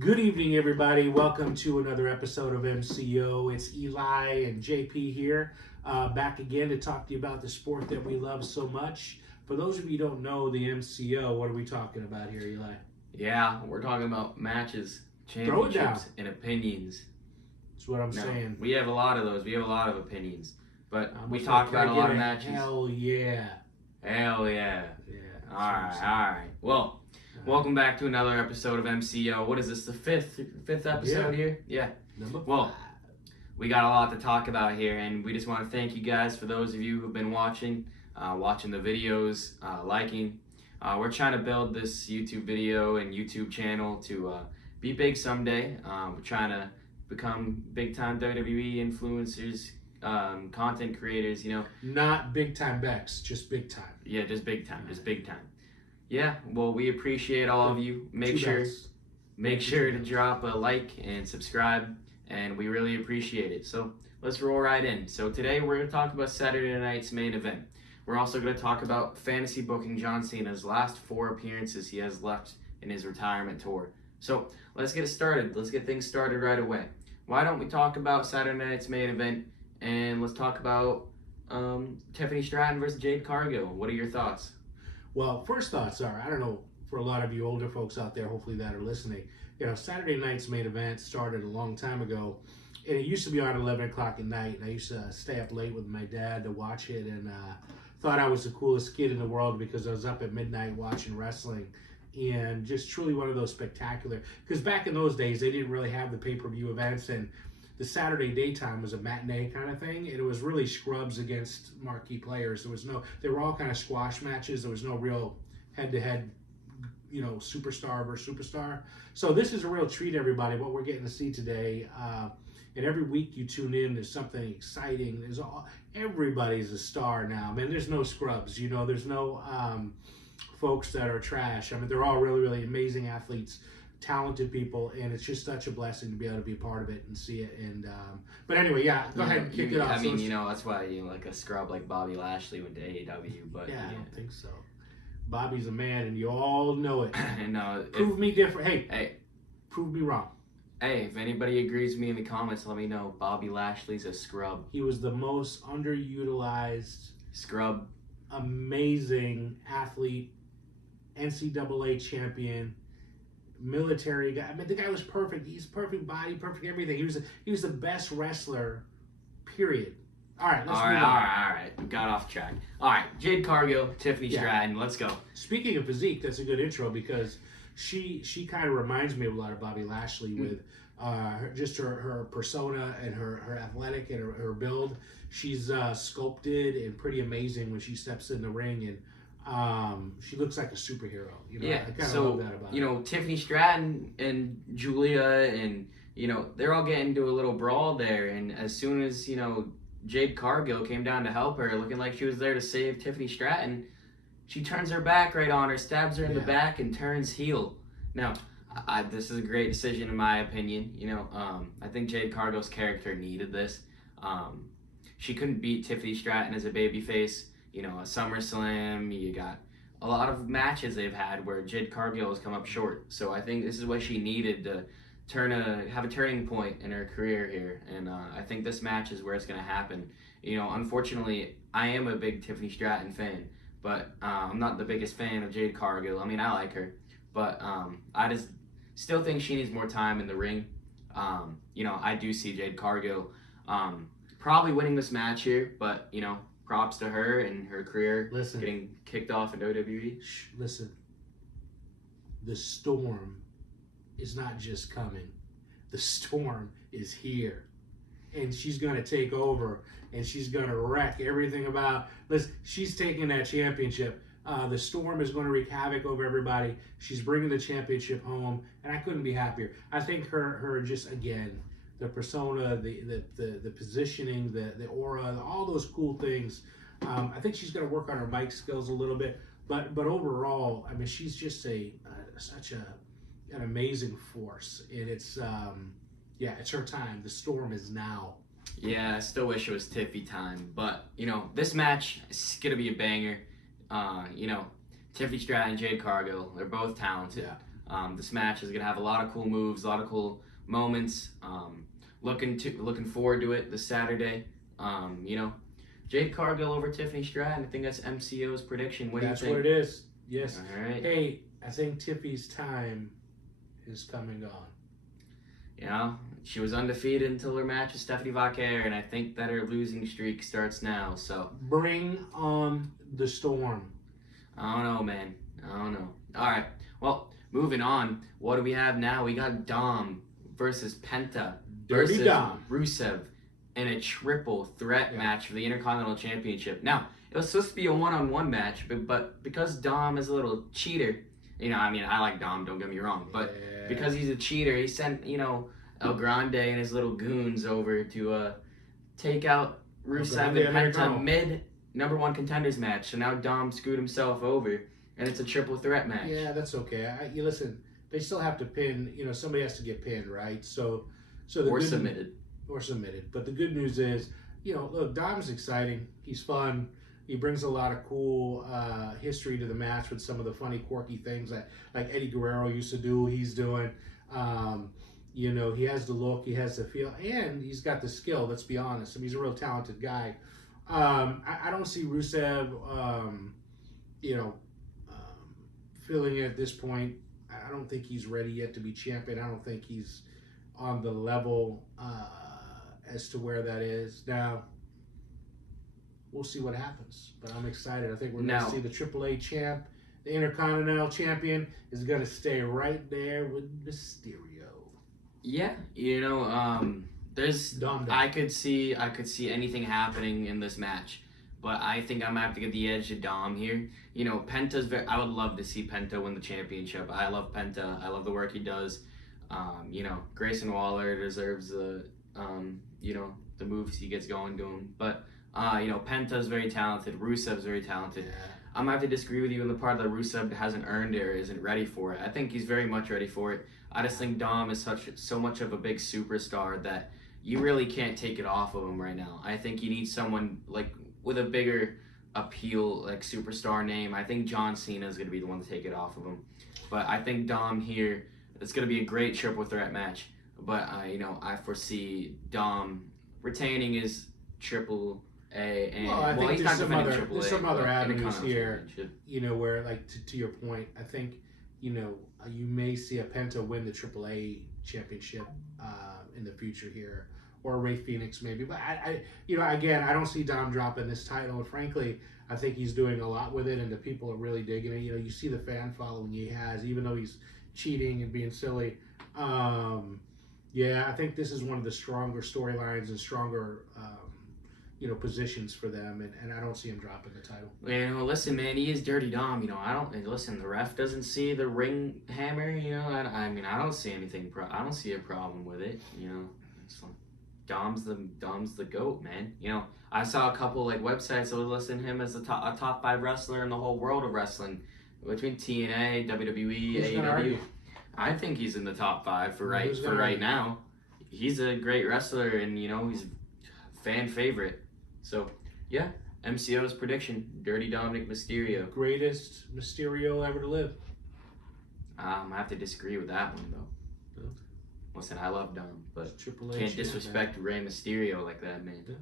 Good evening, everybody. Welcome to another episode of MCO. It's Eli and JP here, back again to talk to you about the sport that we love so much. For those of you who don't know the MCO, what are we talking about here, Eli? Yeah, we're talking about matches, Throw it down. championships, and opinions. That's what I'm saying. We have a lot of those. We have a lot of opinions. But we Almost talk like about a I lot get of a matches. Hell yeah. Hell yeah. Yeah. that's All what I'm right, saying. all right. Well, welcome back to another episode of MCO. What is this, the fifth episode here? Yeah. Number Well, 5. we got a lot to talk about here, and we just want to thank you guys for those of you who've been watching the videos, liking. We're trying to build this YouTube video and YouTube channel to be big someday. We're trying to become big-time WWE influencers, content creators, Not big time Bex, just big time. Yeah, just big time, just big time. Yeah, well, we appreciate all of you. Make Two sure belts. to drop a like and subscribe, and we really appreciate it. So let's roll right in. So today we're going to talk about Saturday night's main event. We're also going to talk about fantasy booking John Cena's last 4 appearances he has left in his retirement tour. So let's get started. Let's get things started right away. Why don't we talk about Saturday night's main event, and let's talk about Tiffany Stratton versus Jade Cargill. What are your thoughts? Well, first thoughts are, I don't know, for a lot of you older folks out there, hopefully that are listening, Saturday night's main event started a long time ago, and it used to be on 11 o'clock at night, and I used to stay up late with my dad to watch it, and thought I was the coolest kid in the world because I was up at midnight watching wrestling, and just truly one of those spectacular, because back in those days, they didn't really have the pay-per-view events, and the Saturday daytime was a matinee kind of thing, and it was really scrubs against marquee players. They were all kind of squash matches. There was no real head-to-head, superstar versus superstar. So this is a real treat, everybody, what we're getting to see today. And every week you tune in, there's something exciting. Everybody's a star now, man. There's no scrubs, there's no folks that are trash. I mean, they're all really, really amazing athletes, talented people, and it's just such a blessing to be able to be a part of it and see it. And but anyway, go ahead and kick it off. I mean, that's why like a scrub like Bobby Lashley went to AEW, but I don't think so. Bobby's a man, and you all know it. No, Prove me different. Hey, prove me wrong. Hey, if anybody agrees with me in the comments, let me know. Bobby Lashley's a scrub. He was the most underutilized, scrub, amazing athlete, NCAA champion, military guy. I mean, the guy was perfect. He's perfect body, perfect everything. He was the best wrestler, period. All right, let's move on. All right. We got off track. All right, Jade Cargill, Tiffany Stratton. Let's go. Speaking of physique, that's a good intro because she kind of reminds me of a lot of Bobby Lashley with her persona and her athletic and her build. She's sculpted and pretty amazing when she steps in the ring, and she looks like a superhero. I kind of love that about her. Tiffany Stratton and Julia and they're all getting into a little brawl there, and as soon as Jade Cargill came down to help her, looking like she was there to save Tiffany Stratton, she turns her back right on her, stabs her in the back, and turns heel. Now, this is a great decision in my opinion. I think Jade Cargill's character needed this. She couldn't beat Tiffany Stratton as a babyface. A SummerSlam, you got a lot of matches they've had where Jade Cargill has come up short. So I think this is what she needed to have a turning point in her career here, and I think this match is where it's going to happen. Unfortunately, I am a big Tiffany Stratton fan, but I'm not the biggest fan of Jade Cargill. I mean, I like her, but I just still think she needs more time in the ring. I do see Jade Cargill probably winning this match here, but props to her and her career getting kicked off in WWE. Listen, the storm is not just coming. The storm is here. And she's going to take over, and she's going to wreck everything about. Listen, she's taking that championship. The storm is going to wreak havoc over everybody. She's bringing the championship home, and I couldn't be happier. I think her just, again, the persona, the positioning, the aura, all those cool things. I think she's going to work on her mic skills a little bit, but overall, I mean, she's just such an amazing force, and it's her time. The storm is now. Yeah, I still wish it was Tiffy time, but this match is gonna be a banger. Tiffany Stratton and Jade Cargill, they're both talented. This match is gonna have a lot of cool moves, a lot of cool moments. Looking forward to it this Saturday. You know, Jade Cargill over Tiffany Stratton. I think that's MCO's prediction. What do you think? That's what it is. Yes. All right. Hey, I think Tiffy's time is coming on. You know, she was undefeated until her match with Stephanie Vaquer, and I think that her losing streak starts now. So bring on the storm. I don't know, man. I don't know. All right. Well, moving on. What do we have now? We got Dom versus Penta Dirty versus Dom. Rusev in a triple threat match for the Intercontinental Championship. Now, it was supposed to be a one-on-one match, but because Dom is a little cheater, you know, I mean, I like Dom, don't get me wrong, but because he's a cheater, he sent, you know, El Grande and his little goons over to take out Rusev and Penta mid number one contenders match. So now Dom screwed himself over, and it's a triple threat match. Yeah, that's okay. You listen, they still have to pin, you know, somebody has to get pinned, right? So or submitted. Or submitted. But the good news is, you know, look, Dom's exciting. He's fun. He brings a lot of cool history to the match with some of the funny, quirky things that like Eddie Guerrero used to do. He's doing. You know, he has the look, he has the feel, and he's got the skill. Let's be honest. I mean, he's a real talented guy. I don't see Rusev, you know, feeling it at this point. I don't think he's ready yet to be champion. I don't think he's on the level as to where that is. Now, we'll see what happens, but I'm excited. I think we're going to see the AAA champ. The Intercontinental champion is going to stay right there with Mysterio. Yeah, you know, there's I could see anything happening in this match, but I think I'm gonna have to get the edge to Dom here. You know, Penta's I would love to see Penta win the championship. I love Penta. I love the work he does. You know, Grayson Waller deserves the you know, the moves he gets going doing. But you know, Penta's very talented. Rusev's very talented. Yeah. I'm gonna have to disagree with you in the part that Rusev hasn't earned it or isn't ready for it. I think he's very much ready for it. I just think Dom is so much of a big superstar that you really can't take it off of him right now. I think you need someone like with a bigger appeal, like superstar name. I think John Cena is gonna be the one to take it off of him. But I think Dom here, it's gonna be a great triple threat match. But you know, I foresee Dom retaining his triple A, and well, I think he's not defending triple A. There's some other avenues here, you know, where like to your point, I think, you know, you may see a Penta win the AAA championship in the future here, or Ray Phoenix maybe. But I, you know, again, I don't see Dom dropping this title. And frankly, I think he's doing a lot with it, and the people are really digging it. You know, you see the fan following he has, even though he's cheating and being silly. Yeah, I think this is one of the stronger storylines and stronger, you know, positions for them, and I don't see him dropping the title. You know, listen, man, he is Dirty Dom. You know, listen. The ref doesn't see the ring hammer. You know, I mean, I don't see anything. I don't see a problem with it. You know, it's like Dom's the GOAT, man. You know, I saw a couple like websites that would list him as a top 5 wrestler in the whole world of wrestling, between TNA, WWE, AEW. I think he's in the top 5 for right now. He's a great wrestler, and you know, he's fan favorite. So, yeah, MCO's prediction: Dirty Dominic Mysterio, greatest Mysterio ever to live. I have to disagree with that one though. Yeah. Listen, I love Dom, but Triple H, can't disrespect Rey Mysterio like that, man. Yeah.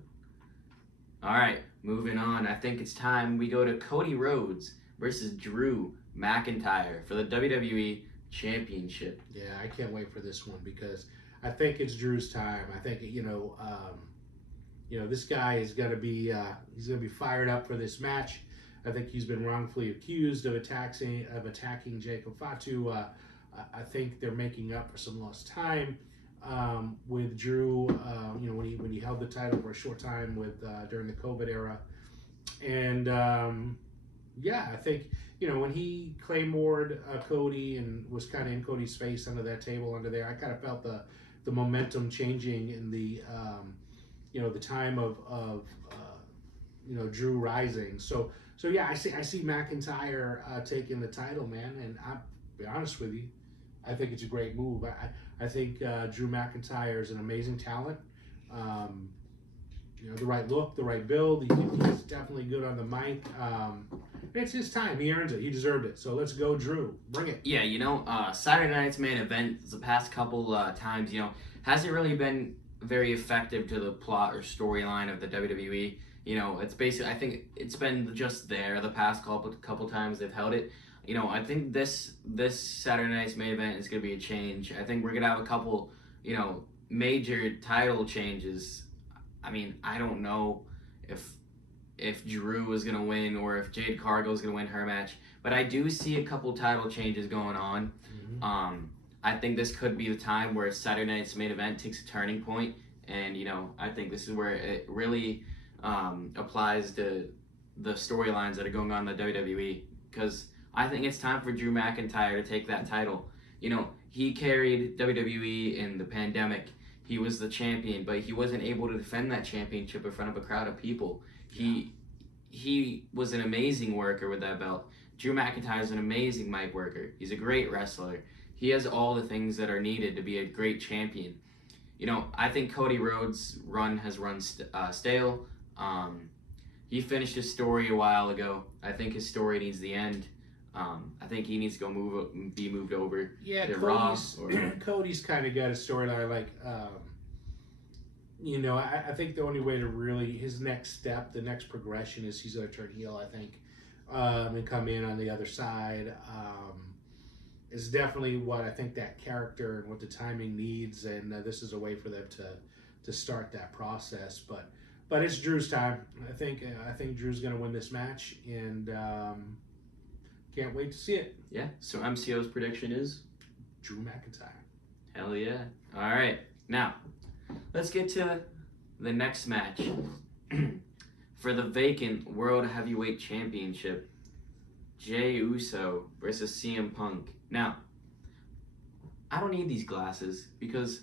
All right, moving on. I think it's time we go to Cody Rhodes versus Drew McIntyre for the WWE Championship. Yeah, I can't wait for this one because I think it's Drew's time. I think you know, this guy is gonna be fired up for this match. I think he's been wrongfully accused of attacking Jacob Fatu. I think they're making up for some lost time with Drew. You know, when he held the title for a short time during the COVID era, and yeah, I think, you know, when he claymored Cody and was kind of in Cody's face under that table under there, I kind of felt the momentum changing in the you know, the time of you know, Drew rising. So yeah, I see McIntyre taking the title, man. And I'll be honest with you, I think it's a great move. I think Drew McIntyre is an amazing talent. You know, the right look, the right build. He's definitely good on the mic. It's his time. He earns it. He deserved it. So let's go, Drew. Bring it. Yeah, Saturday night's main event the past couple times, hasn't really been very effective to the plot or storyline of the WWE. It's basically, I think it's been just there the past couple times they've held it. I think this Saturday night's main event is going to be a change. I think we're going to have a couple, major title changes. I mean, I don't know if Drew is going to win or if Jade Cargill is going to win her match, but I do see a couple title changes going on. Mm-hmm. I think this could be the time where Saturday night's main event takes a turning point, and I think this is where it really applies to the storylines that are going on in the WWE, because I think it's time for Drew McIntyre to take that title. He carried WWE in the pandemic. He was the champion, but he wasn't able to defend that championship in front of a crowd of people. He was an amazing worker with that belt. Drew McIntyre is an amazing mic worker. He's a great wrestler. He has all the things that are needed to be a great champion. I think Cody Rhodes' run has run stale. He finished his story a while ago. I think his story needs the end. I think he needs to be moved over to Raw. Cody's kind of got a storyline like, I think the only way to really, his next step, the next progression is he's going to turn heel, I think, and come in on the other side. It's definitely what I think that character and what the timing needs, and this is a way for them to start that process. But it's Drew's time. I think Drew's going to win this match, and can't wait to see it. Yeah. So MCO's prediction is Drew McIntyre. Hell yeah! All right, now let's get to the next match for the vacant World Heavyweight Championship. Jey Uso versus CM Punk. Now, I don't need these glasses because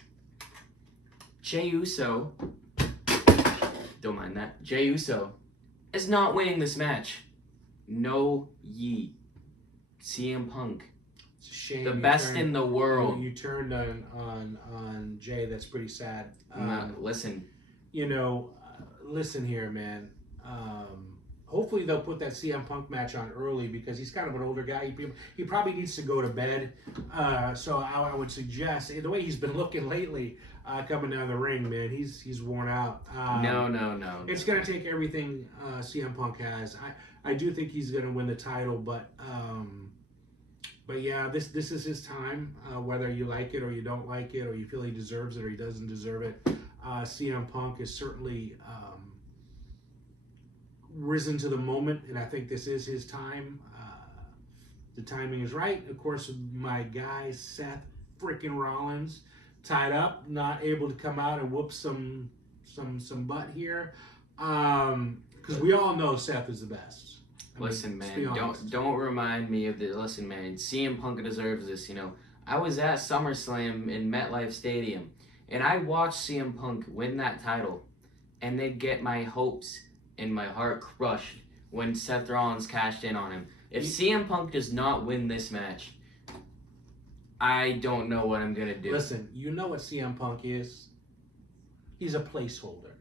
Jey Uso, don't mind that, Jey Uso is not winning this match. No ye. CM Punk. It's a shame. The best in the world. You turned on Jay. That's pretty sad. Listen. Listen here, man. Hopefully they'll put that CM Punk match on early because he's kind of an older guy. He probably needs to go to bed. So I would suggest, the way he's been looking lately, coming down the ring, man, he's worn out. No. It's going to take everything CM Punk has. I do think he's going to win the title, but yeah, this is his time. Whether you like it or you don't like it, or you feel he deserves it or he doesn't deserve it, CM Punk is certainly risen to the moment, and I think this is his time. The timing is right. Of course, my guy Seth freaking Rollins tied up, not able to come out and whoop some butt here, because we all know Seth is the best. Listen, man, don't remind me of the. Listen, man, CM Punk deserves this. I was at SummerSlam in MetLife Stadium, and I watched CM Punk win that title, and they'd get my hopes and my heart crushed when Seth Rollins cashed in on him. If CM Punk does not win this match, I don't know what I'm gonna do. Listen, you know what CM Punk is? He's a placeholder.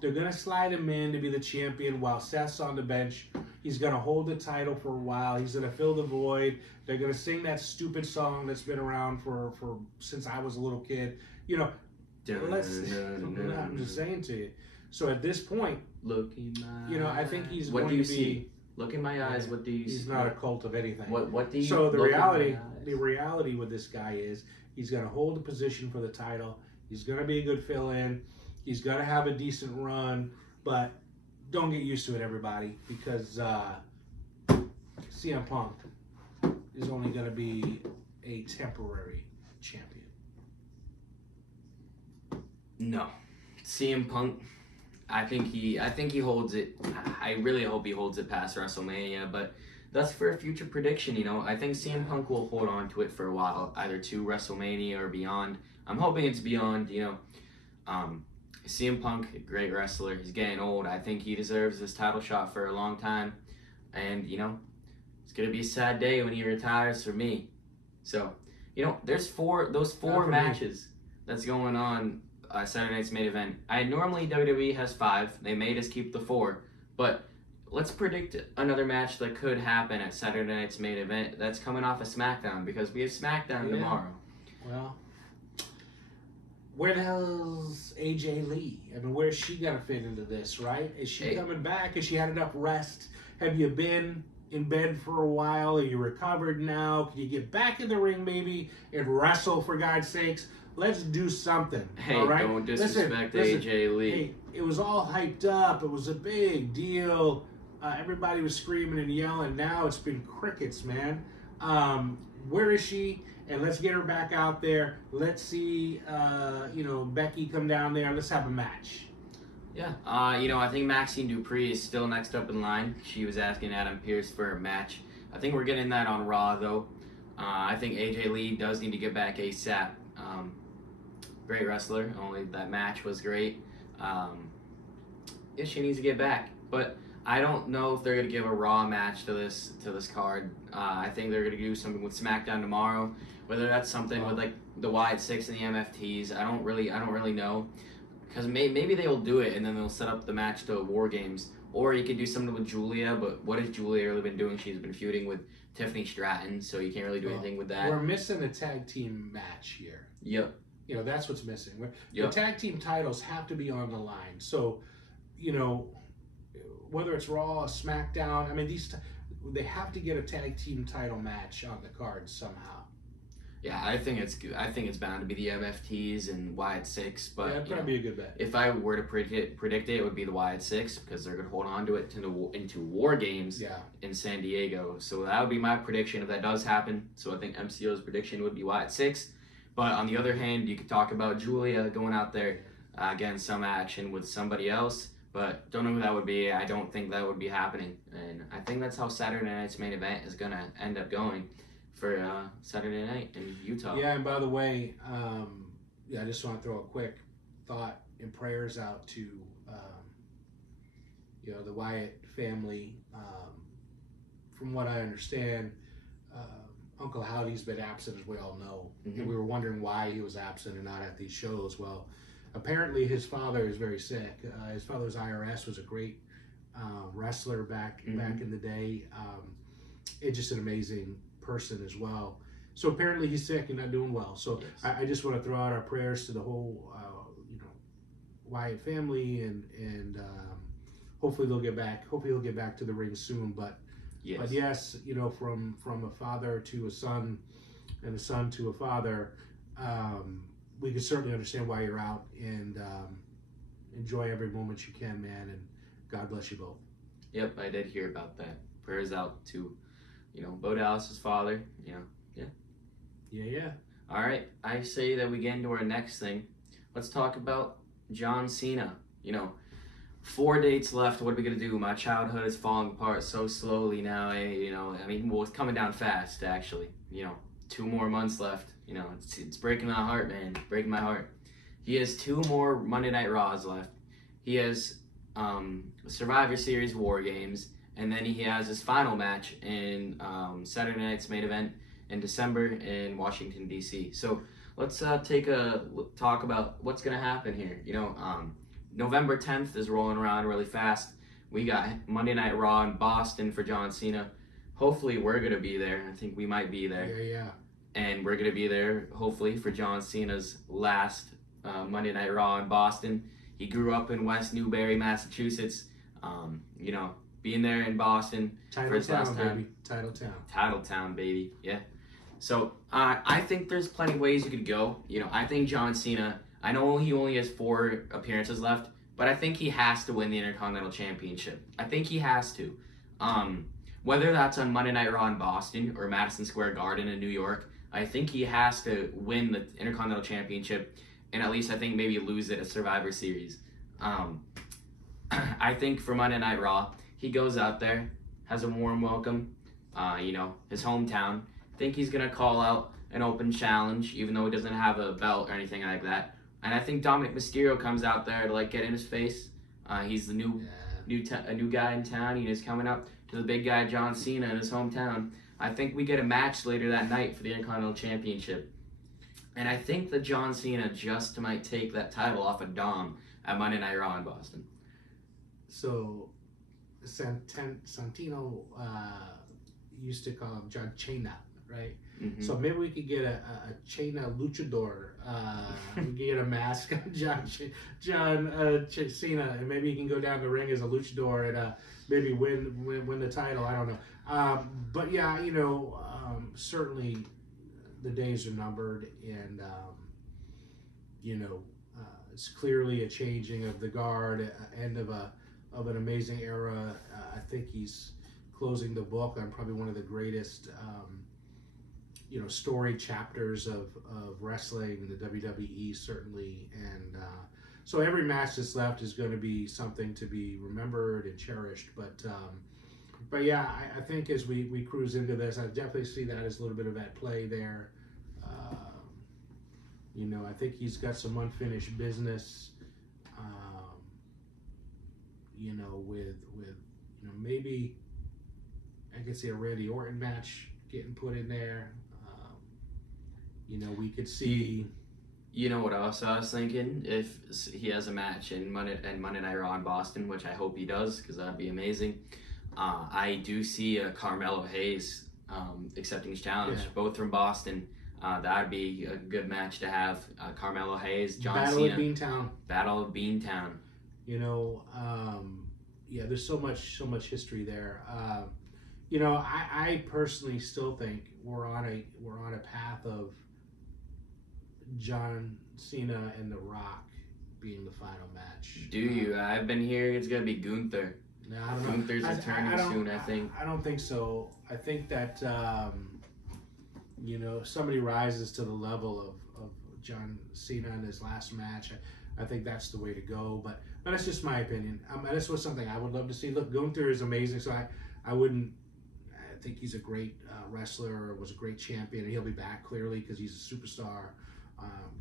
They're going to slide him in to be the champion while Seth's on the bench. He's going to hold the title for a while. He's going to fill the void. They're going to sing that stupid song that's been around for since I was a little kid. I'm just saying to you. So at this point, look in my I think he's what going do you to be... See? Look in my eyes. What do you see? He's not a cult of anything. What do you So the reality with this guy is he's going to hold the position for the title. He's going to be a good fill-in. He's got to have a decent run, but don't get used to it, everybody, because CM Punk is only going to be a temporary champion. No, CM Punk. I think he holds it. I really hope he holds it past WrestleMania, but that's for a future prediction. I think CM Punk will hold on to it for a while, either to WrestleMania or beyond. I'm hoping it's beyond. CM Punk, a great wrestler. He's getting old. I think he deserves this title shot for a long time. And, it's going to be a sad day when he retires for me. So, there's those four matches that's going on Saturday night's main event. Normally WWE has 5. They made us keep the 4. But let's predict another match that could happen at Saturday night's main event that's coming off of SmackDown, because we have SmackDown tomorrow. Well, where the hell's AJ Lee? I mean, where's she gonna fit into this, right? Is she coming back? Has she had enough rest? Have you been in bed for a while? Are you recovered now? Can you get back in the ring maybe and wrestle, for God's sakes? Let's do something. Hey, all right? don't disrespect AJ Lee. Hey, it was all hyped up. It was a big deal. Everybody was screaming and yelling. Now it's been crickets, man. Where is she? And let's get her back out there. Let's see, Becky come down there. Let's have a match. Yeah. I think Maxine Dupree is still next up in line. She was asking Adam Pearce for a match. I think we're getting that on Raw, though. I think AJ Lee does need to get back ASAP. Great wrestler, only that match was great. Yeah, she needs to get back. But I don't know if they're going to give a Raw match to this card. I think they're going to do something with SmackDown tomorrow. Whether that's something with like the Wyatt Six and the MFTs, I don't really know. Because maybe they will do it and then they'll set up the match to War Games. Or you could do something with Julia, but what has Julia really been doing? She's been feuding with Tiffany Stratton, so you can't really do anything with that. We're missing a tag team match here. Yep. That's what's missing. The tag team titles have to be on the line. So, whether it's Raw or SmackDown, I mean, they have to get a tag team title match on the card somehow. Yeah, I think it's bound to be the MFTs and Wyatt Six, but that'd probably be a good bet. If I were to predict it would be the Wyatt Six, because they're gonna hold on to it into War Games in San Diego. So that would be my prediction if that does happen. So I think MCO's prediction would be Wyatt Six. But on the other hand, you could talk about Julia going out there, getting some action with somebody else. But don't know who that would be. I don't think that would be happening. And I think that's how Saturday night's main event is going to end up going for Saturday night in Utah. Yeah, and by the way, I just want to throw a quick thought and prayers out to, the Wyatt family. From what I understand, Uncle Howdy's been absent, as we all know. Mm-hmm. And we were wondering why he was absent and not at these shows. Well, apparently his father is very sick. His father's IRS was a great wrestler back in the day. It's just an amazing person as well. So apparently he's sick and not doing well. So yes. I just want to throw out our prayers to the whole Wyatt family, and hopefully they'll get back. Hopefully he'll get back to the ring soon. But yes, from a father to a son, and a son to a father, we can certainly understand why you're out, and enjoy every moment you can, man, and God bless you both. Yep, I did hear about that. Prayers out to, Bo Dallas's father, Yeah. All right, I say that we get into our next thing. Let's talk about John Cena. 4 dates left. What are we gonna do? My childhood is falling apart so slowly now. It's coming down fast, actually. 2 more months left. It's breaking my heart, man. Breaking my heart. He has 2 more Monday Night Raws left. He has Survivor Series War Games, and then he has his final match in Saturday night's main event in December in Washington, D.C. So let's take a talk about what's gonna happen here. November 10th is rolling around really fast. We got Monday Night Raw in Boston for John Cena. Hopefully we're going to be there. I think we might be there. Yeah. And we're going to be there, hopefully, for John Cena's last Monday Night Raw in Boston. He grew up in West Newbury, Massachusetts. Being there in Boston for his last time. Title Town, baby. Yeah. So I think there's plenty of ways you could go. I think John Cena, I know he only has 4 appearances left, but I think he has to win the Intercontinental Championship. I think he has to. Whether that's on Monday Night Raw in Boston or Madison Square Garden in New York, I think he has to win the Intercontinental Championship, and at least I think maybe lose it at Survivor Series. I think for Monday Night Raw, he goes out there, has a warm welcome, his hometown. I think he's going to call out an open challenge, even though he doesn't have a belt or anything like that. And I think Dominic Mysterio comes out there to get in his face. He's the new guy in town. He's coming up to the big guy John Cena in his hometown. I think we get a match later that night for the Intercontinental Championship. And I think that John Cena just might take that title off of Dom at Monday Night Raw in Boston. So Santino used to call him John Cena, right? Mm-hmm. So maybe we could get a Cena luchador. We could get a mask on John Cena, and maybe he can go down the ring as a luchador and maybe win the title. I don't know. But yeah, certainly the days are numbered, and it's clearly a changing of the guard, end of an amazing era. I think he's closing the book on probably one of the greatest, story chapters of wrestling, the WWE certainly, and so every match that's left is going to be something to be remembered and cherished. But yeah, I think as we cruise into this, I definitely see that as a little bit of at play there. I think he's got some unfinished business. With maybe I could see a Randy Orton match getting put in there. We could see. You know what else I was thinking? If he has a match in Monday Night Raw in Boston, which I hope he does, because that'd be amazing. I do see Carmelo Hayes accepting his challenge, both from Boston. That'd be a good match to have. Carmelo Hayes, John Battle Cena. of Beantown. Battle of Beantown. There's so much history there. I personally still think we're on a path of John Cena and The Rock being the final match. Do you? I've been hearing it's gonna be Gunther. No, I don't know. Gunther's returning soon, I think. I don't think so. I think that if somebody rises to the level of John Cena in his last match, I think that's the way to go. But that's just my opinion. This was something I would love to see. Look, Gunther is amazing, so I think he's a great wrestler, was a great champion, and he'll be back clearly because he's a superstar.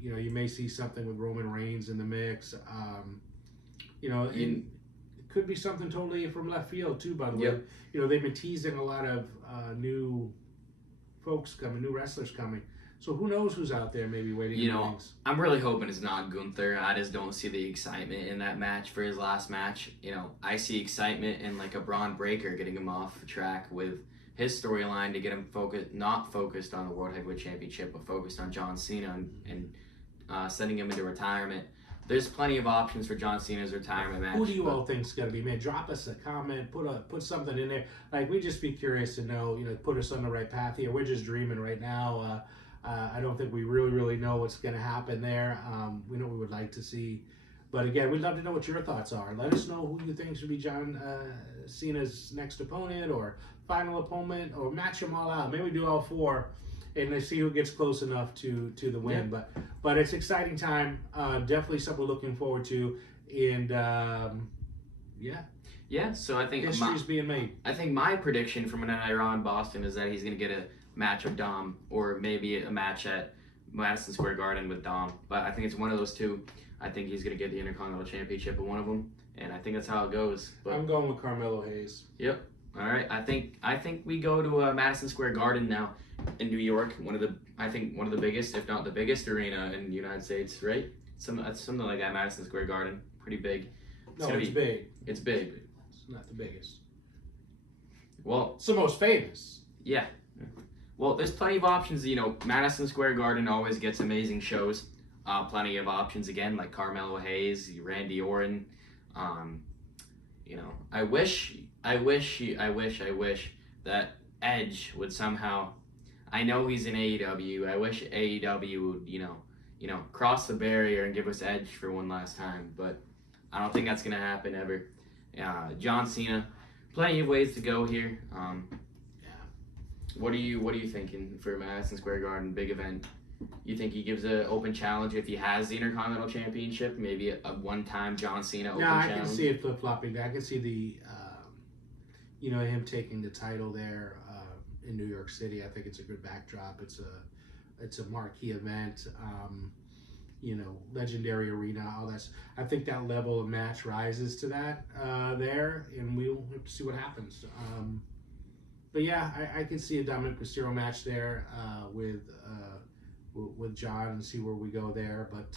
You may see something with Roman Reigns in the mix. It could be something totally from left field too. By the way, they've been teasing a lot of new folks coming, new wrestlers coming. So who knows who's out there maybe waiting in the wings. I'm really hoping it's not Gunther. I just don't see the excitement in that match for his last match. I see excitement in like a Braun Breaker getting him off track with his storyline to get him not focused on the World Heavyweight Championship, but focused on John Cena and sending him into retirement. There's plenty of options for John Cena's retirement match. Who do you all think is going to be? Man, drop us a comment, put something in there. Like, we'd just be curious to know, put us on the right path here. We're just dreaming right now. I don't think we really know what's going to happen there. We know we would like to see. But again, we'd love to know what your thoughts are. Let us know who you think should be John Cena's next opponent or final opponent, or match them all out. Maybe we do all four and let's see who gets close enough to the win. Yeah. But it's exciting time. Definitely something we're looking forward to. And yeah. So I think history's being made. I think my prediction from Monday Night Raw in Boston is that he's going to get a match with Dom, or maybe a match at Madison Square Garden with Dom. But I think it's one of those two. I think he's going to get the Intercontinental Championship in one of them, and I think that's how it goes. But I'm going with Carmelo Hayes. Yep. All right. I think we go to Madison Square Garden now in New York. One of the biggest, if not the biggest, arena in the United States. Right? Something like that. Madison Square Garden, pretty big. It's big. It's big. It's not the biggest. Well, it's the most famous. Yeah. Well, there's plenty of options. Madison Square Garden always gets amazing shows. Plenty of options again, like Carmelo Hayes, Randy Orton. I wish that Edge would somehow. I know he's in AEW. I wish AEW would, cross the barrier and give us Edge for one last time. But I don't think that's gonna happen ever. John Cena, plenty of ways to go here. What are you thinking for Madison Square Garden, big event? You think he gives an open challenge if he has the Intercontinental Championship? Maybe a one-time John Cena open challenge? I can see it flip-flopping. I can see the, him taking the title there in New York City. I think it's a good backdrop. It's a marquee event. Legendary arena, all that. I think that level of match rises to that there, and we'll have to see what happens. But yeah, I can see a Dominic Mysterio match there with John and see where we go there. But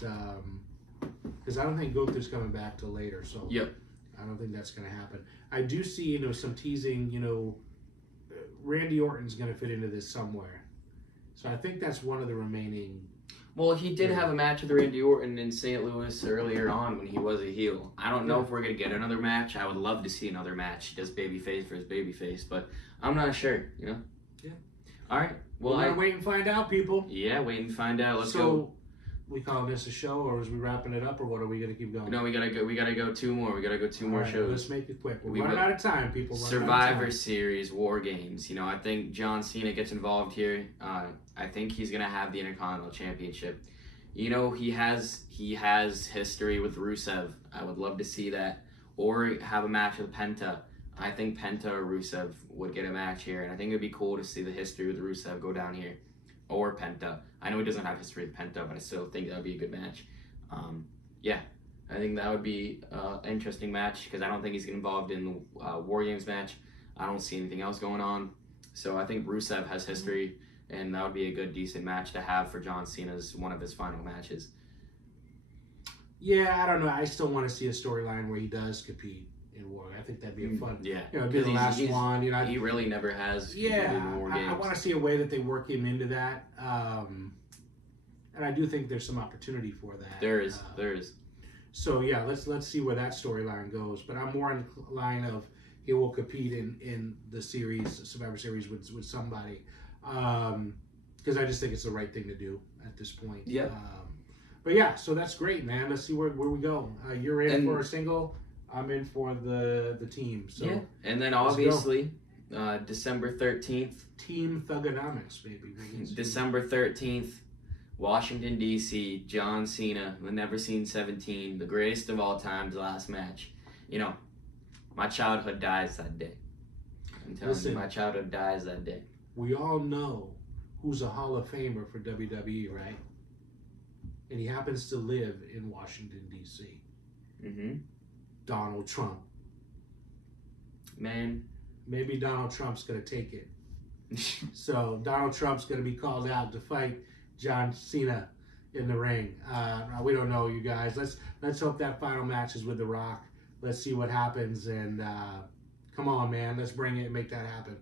because I don't think Gunther's coming back till later, so yep. I don't think that's going to happen. I do see, some teasing, Randy Orton's going to fit into this somewhere. So I think that's one of the remaining. Well, he did have a match with Randy Orton in St. Louis earlier on when he was a heel. I don't know if we're going to get another match. I would love to see another match, just babyface versus babyface, but I'm not sure, Yeah. All right. Well, we're going to wait and find out, people. Yeah, wait and find out. Let's go. So, we calling this a show, or is we wrapping it up, or what are we going to keep going? No, we gotta go. We gotta go 2 more. We gotta go 2 more shows. Let's make it quick. We're running out of time, people. Survivor Series, War Games. I think John Cena gets involved here. I think he's gonna have the Intercontinental Championship. He has history with Rusev. I would love to see that, or have a match with Penta. I think Penta or Rusev would get a match here, and I think it'd be cool to see the history with Rusev go down here, or Penta. I know he doesn't have history with Penta, but I still think that would be a good match. I think that would be an interesting match because I don't think he's involved in the War Games match. I don't see anything else going on. So I think Rusev has history, and that would be a good, decent match to have for John Cena's one of his final matches. Yeah, I don't know. I still want to see a storyline where he does compete in War. I think that'd be a fun. Yeah, be the last one. He really never has. Yeah, in War Games. I want to see a way that they work him into that. And I do think there's some opportunity for that. There is. So yeah, let's see where that storyline goes. But I'm more in the line of he will compete in the Survivor Series with somebody, because I just think it's the right thing to do at this point. Yeah. But yeah, so that's great, man. Let's see where we go. You're in for a single. I'm in for the team. So yeah, and then obviously December 13th. Team Thugonomics, baby. December 13th. Washington, D.C., John Cena, the Never Seen 17, the greatest of all time's last match. My childhood dies that day. I'm telling you, my childhood dies that day. We all know who's a Hall of Famer for WWE, right? And he happens to live in Washington, D.C. Mm-hmm. Donald Trump. Man. Maybe Donald Trump's going to take it. So Donald Trump's going to be called out to fight John Cena in the ring. We don't know, you guys. Let's hope that final match is with The Rock. Let's see what happens, and come on, man. Let's bring it and make that happen.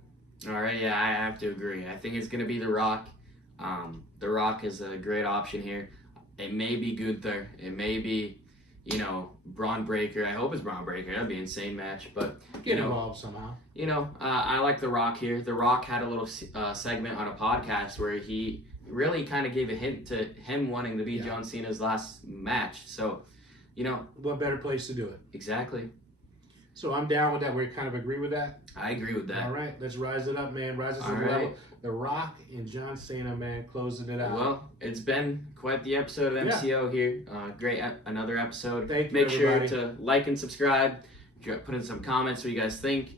All right, yeah, I have to agree. I think it's going to be The Rock. The Rock is a great option here. It may be Gunther. It may be, Braun Breaker. I hope it's Braun Breaker. That'd be an insane match. But get involved somehow. I like The Rock here. The Rock had a little segment on a podcast where he really kind of gave a hint to him wanting to be John Cena's last match. So, what better place to do it? Exactly. So I'm down with that. We kind of agree with that. I agree with that. All right, let's rise it up, man. Rise it to the level. The Rock and John Cena, man, closing it out. Well, it's been quite the episode of MCO here. Great, another episode. Thank you, Make everybody. sure to like and subscribe. Put in some comments what you guys think.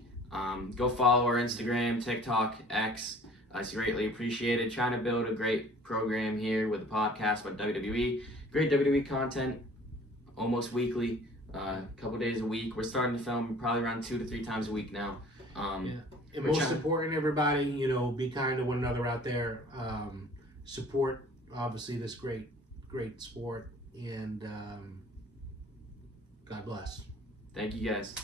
Go follow our Instagram, TikTok, X. It's greatly appreciated. Trying to build a great program here with the podcast about WWE. Great WWE content, almost weekly. A couple days a week. We're starting to film probably around 2 to 3 times a week now. And most important, everybody, be kind to one another out there. Support, obviously, this great sport. And God bless. Thank you, guys.